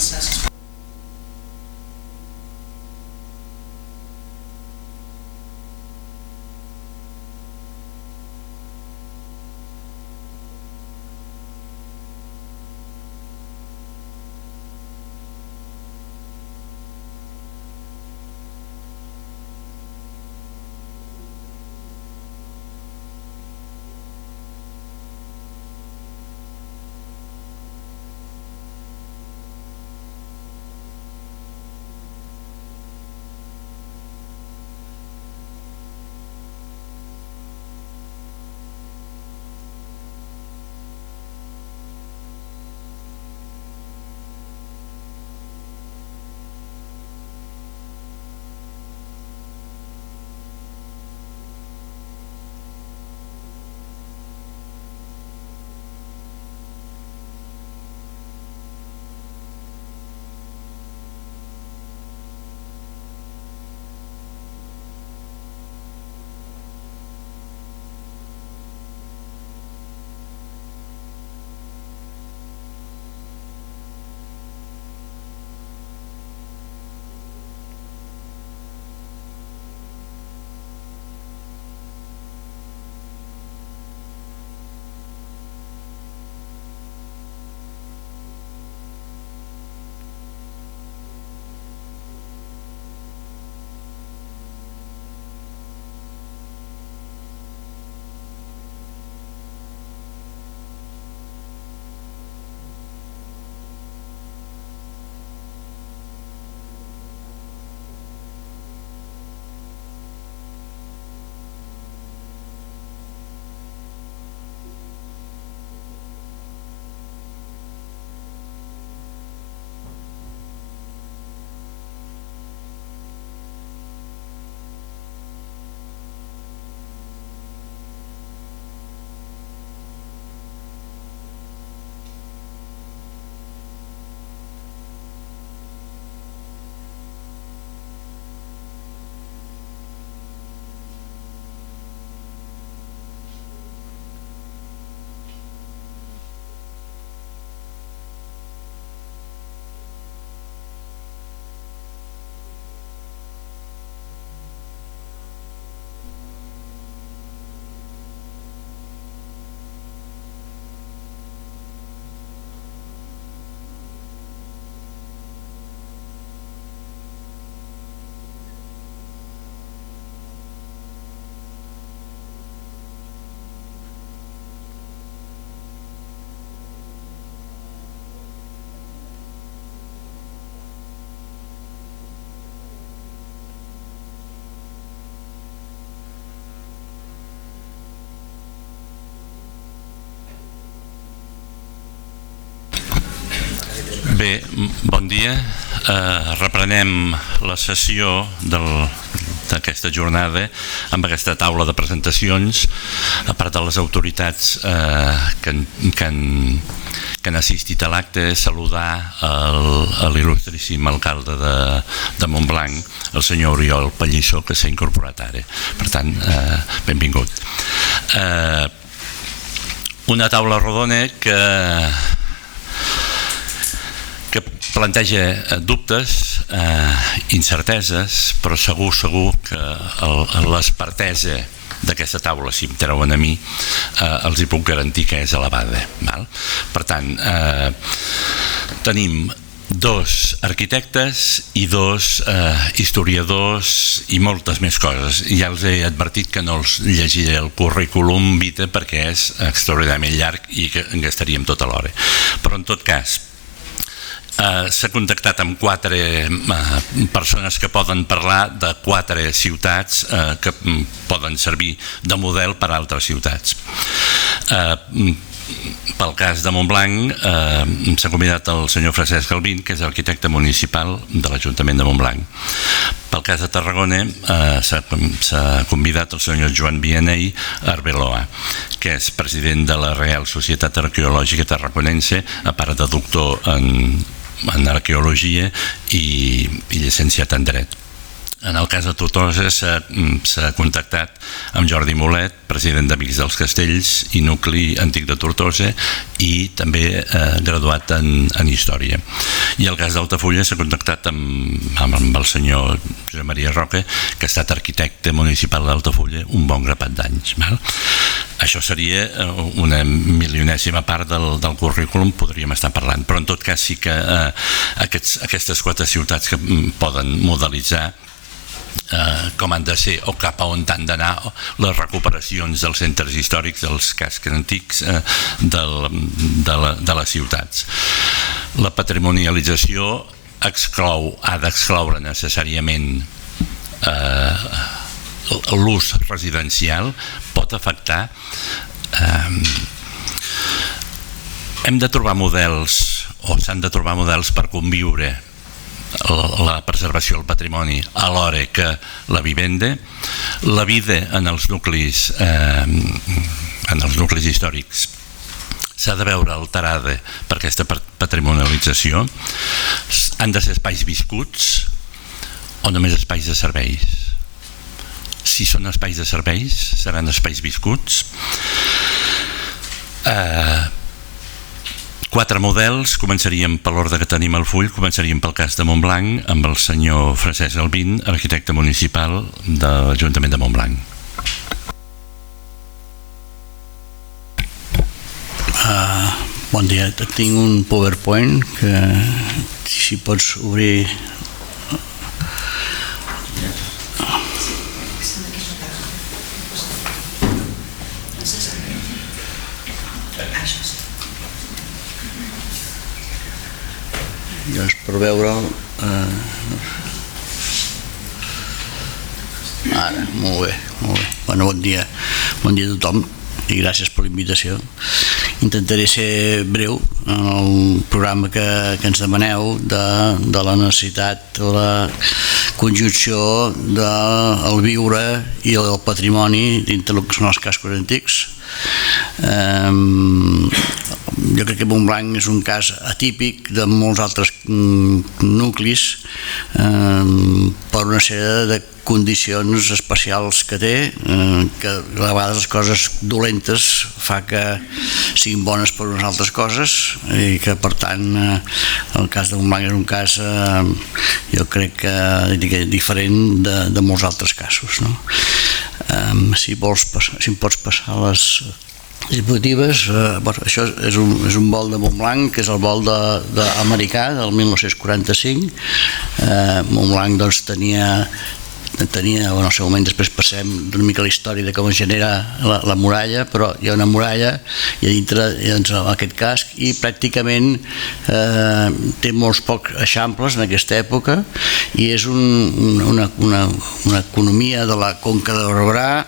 sense. Bé, bon dia. Reprenem la sessió d'aquesta jornada amb aquesta taula de presentacions, a part de les autoritats que han assistit a l'acte, saludar l'il·lustríssim alcalde de Montblanc, el senyor Oriol Pallissó, que s'ha incorporat ara. Per tant, benvingut. Una taula rodona que planteja dubtes, incerteses, però segur que l'expertesa d'aquesta taula, si em treuen a mi, els hi puc garantir que és elevada. Per tant, tenim dos arquitectes i dos historiadors i moltes més coses. Ja els he advertit que no els llegiré el currículum vitae perquè és extraordinàriament llarg i que en gastaríem tota l'hora. Però en tot cas, s'ha contactat amb 4 persones que poden parlar de 4 ciutats que poden servir de model per a altres ciutats. Pel cas de Montblanc s'ha convidat el senyor Francesc Galvín, que és arquitecte municipal de l'Ajuntament de Montblanc. Pel cas de Tarragona s'ha convidat el senyor Joan Vianey Arbeloa, que és president de la Real Societat Arqueològica Tarraconense, a part de doctor en arqueologia i llicenciat en dret. En el cas de Tortosa s'ha contactat amb Jordi Molet, president d'Amics dels Castells i nucli antic de Tortosa, i també graduat en Història. I el cas d'Altafulla s'ha contactat amb el senyor Josep Maria Roca, que ha estat arquitecte municipal d'Altafulla un bon grapat d'anys. Això seria una milionèsima part del currículum, podríem estar parlant, però en tot cas sí que aquestes 4 ciutats que poden modelitzar com han de ser o cap a on han d'anar les recuperacions dels centres històrics, dels cascs antics de les ciutats. La patrimonialització ha d'excloure necessàriament l'ús residencial, pot afectar. Hem de trobar models, o s'han de trobar models per conviure la preservació del patrimoni alhora que la vivenda. La vida en els nuclis històrics s'ha de veure alterada per aquesta patrimonialització. Han de ser espais viscuts o només espais de serveis? Si són espais de serveis, seran espais viscuts. 4 models, començaríem per l'ordre que tenim al full, començaríem pel cas de Montblanc amb el senyor Francesc Albin, arquitecte municipal de l'Ajuntament de Montblanc. Bon dia, tinc un PowerPoint que si pots obrir. Llavors, per veure'l... Ara, molt bé. Bueno, bon dia a tothom i gràcies per l'invitació. Intentaré ser breu en el programa que ens demaneu de la necessitat o la conjunció del viure i el patrimoni dintre del que són els cascos antics. Jo crec que Montblanc és un cas atípic de molts altres nuclis per una sèrie de condicions especials que té, que a vegades les coses dolentes fa que siguin bones per unes altres coses i que per tant el cas de Montblanc és un cas jo crec que diferent de molts altres casos. Si em pots passar les diapositives, això és un vol de Montblanc, que és el vol americà del 1945. Montblanc doncs tenia, en el seu moment, després passem una mica la història de com es genera la muralla, però hi ha una muralla i a dintre aquest casc i pràcticament té molts pocs eixamples en aquesta època i és una economia de la Conca de Barberà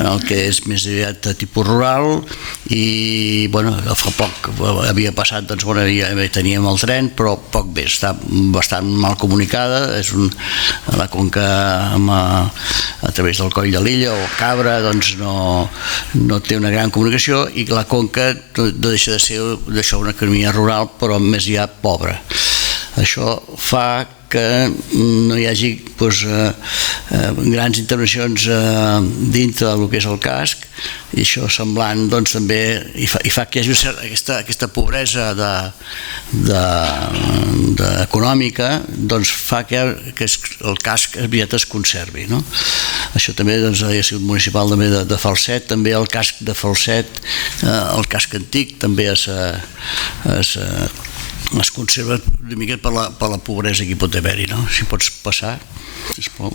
en el que és més aviat de tipus rural i fa poc havia passat, teníem el tren, però poc bé, està bastant mal comunicada, és la Conca a través del Coll de l'Illa o Cabra no té una gran comunicació i la Conca deixa de ser una economia rural però més ja pobra. Això fa que no hi hagi grans intervencions dintre del que és el casc i això semblant també i fa que hi hagi aquesta pobresa econòmica fa que el casc aviat es conservi. Això també ha sigut municipal de Falset, també el casc de Falset, el casc antic també es conserva una mica per la pobresa que hi pot haver-hi. Si pots passar, sisplau.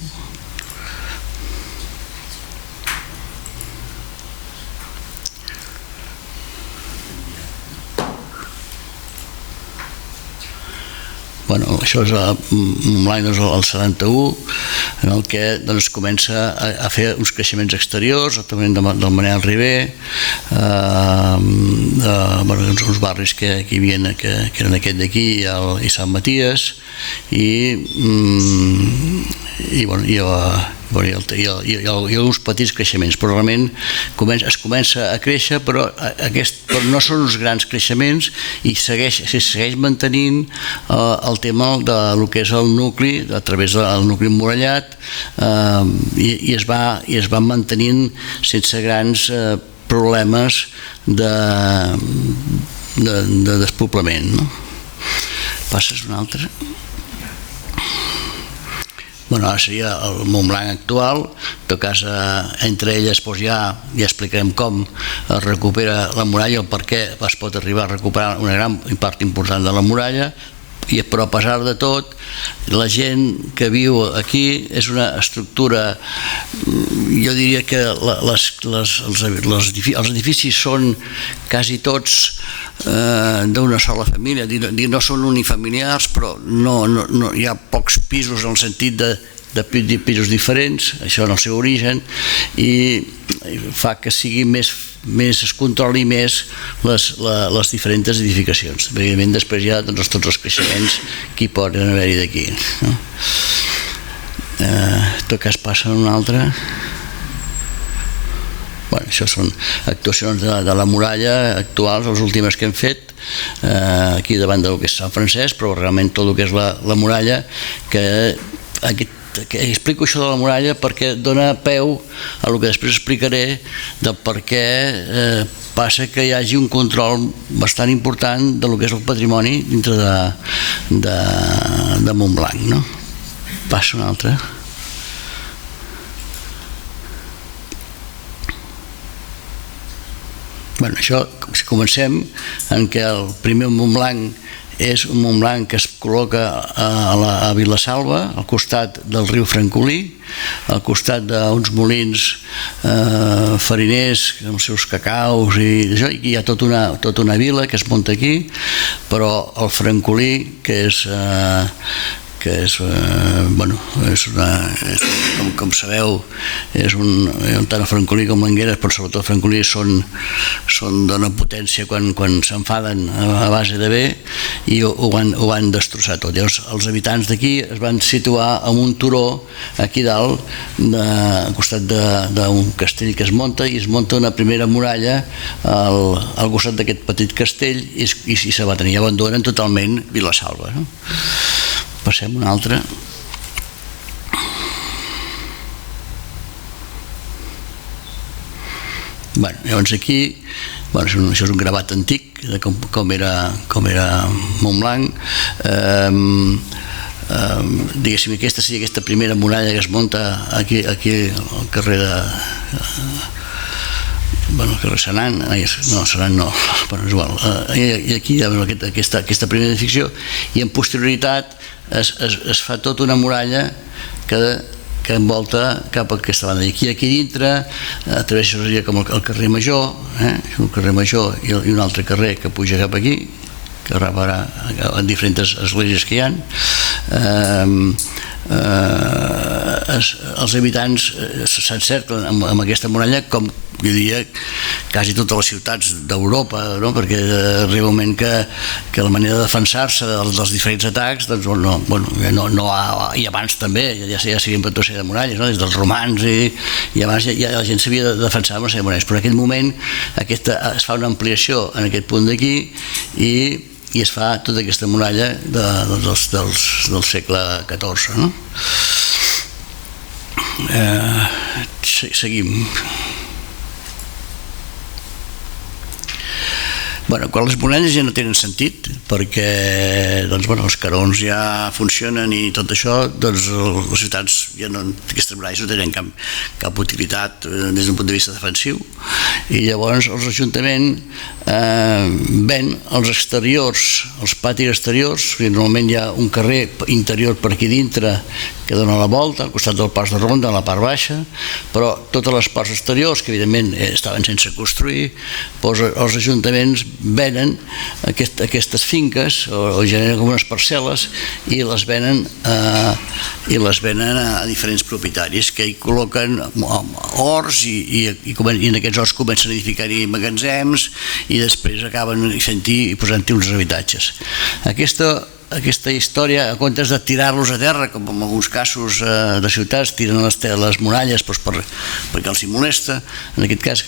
Això és l'any del 71, en el que comença a fer uns creixements exteriors, del Manel Ribé, uns barris que hi havia, que eren aquest d'aquí i Sant Maties, i hi ha uns petits creixements, però realment es comença a créixer, però no són uns grans creixements i segueix mantenint el tema del que és el nucli, a través del nucli emmurallat, i es va mantenint sense grans problemes de despoblament, no? Passes una altra. Ara seria el Montblanc actual. En tot cas, entre elles ja explicarem com es recupera la muralla, o per què es pot arribar a recuperar una gran part important de la muralla, però a pesar de tot, la gent que viu aquí és una estructura, jo diria que els edificis són quasi tots d'una sola família, no són unifamiliars, però hi ha pocs pisos en el sentit de pisos diferents, això en el seu origen, i fa que sigui es controli més les diferents edificacions. Evidentment, després hi ha tots els creixements que hi poden haver-hi d'aquí. En tot cas, passa una altra. Això són actuacions de la muralla actuals, les últimes que hem fet aquí davant del que és Sant Francesc, però realment tot el que és la muralla, que explico això de la muralla perquè dona peu a el que després explicaré del per què passa que hi hagi un control bastant important del que és el patrimoni dintre de Montblanc. Passa una altra. Això, si comencem en què el primer Montblanc és un Montblanc que es col·loca a Vilasalva, al costat del riu Francolí, al costat d'uns molins fariners amb els seus cacaus i això, i hi ha tota una vila que es munta aquí, però el Francolí, que és com sabeu, tant el Francolí com l'Anguera, però sobretot el Francolí són d'una potència quan s'enfaden a base de bé, i ho van destrossar tot. Llavors els habitants d'aquí es van situar en un turó aquí dalt, al costat d'un castell que es munta, i es munta una primera muralla al costat d'aquest petit castell, i s'abaten i abandonen totalment Vilasalva. Passem una altra. Llavors aquí, això és un gravat antic de com era Montblanc. Diguéssim, aquesta seria aquesta primera muralla que es munta aquí al carrer el carrer Senan, Senan no, però és igual. I aquí hi ha aquesta primera edificació, i en posterioritat es fa tota una muralla que envolta cap a aquesta banda. I aquí dintre, a través seria com el carrer Major, un carrer Major i un altre carrer que puja cap aquí, que reparà en diferents esglésies que hi ha. Els habitants s'encerclen amb aquesta muralla, com jo diria quasi totes les ciutats d'Europa, perquè arriba un moment que la manera de defensar-se dels diferents atacs, i abans també ja s'havia inventat una sèrie de muralles, des dels romans, i abans ja la gent s'havia de defensar amb una sèrie de muralles, però en aquest moment es fa una ampliació en aquest punt d'aquí, i es fa tota aquesta muralla del segle XIV. Seguim. Quan les muralles ja no tenen sentit, perquè els carons ja funcionen i tot això, les ciutats, aquestes muralles no tenen cap utilitat des d'un punt de vista defensiu, i llavors els ajuntaments ven els exteriors, els patis exteriors. Normalment hi ha un carrer interior per aquí dintre que dona la volta, al costat del pas de ronda, a la part baixa, però totes les parts exteriors, que evidentment estaven sense construir, els ajuntaments venen aquestes finques o generen com unes parcel·les i les venen a diferents propietaris que hi col·loquen horts i en aquests horts comencen a edificar-hi magatzems i després acaben fent-hi i posant-hi uns habitatges. Aquesta història, en comptes de tirar-los a terra, com en alguns casos de ciutats tiren les muralles perquè els hi molesta, en aquest cas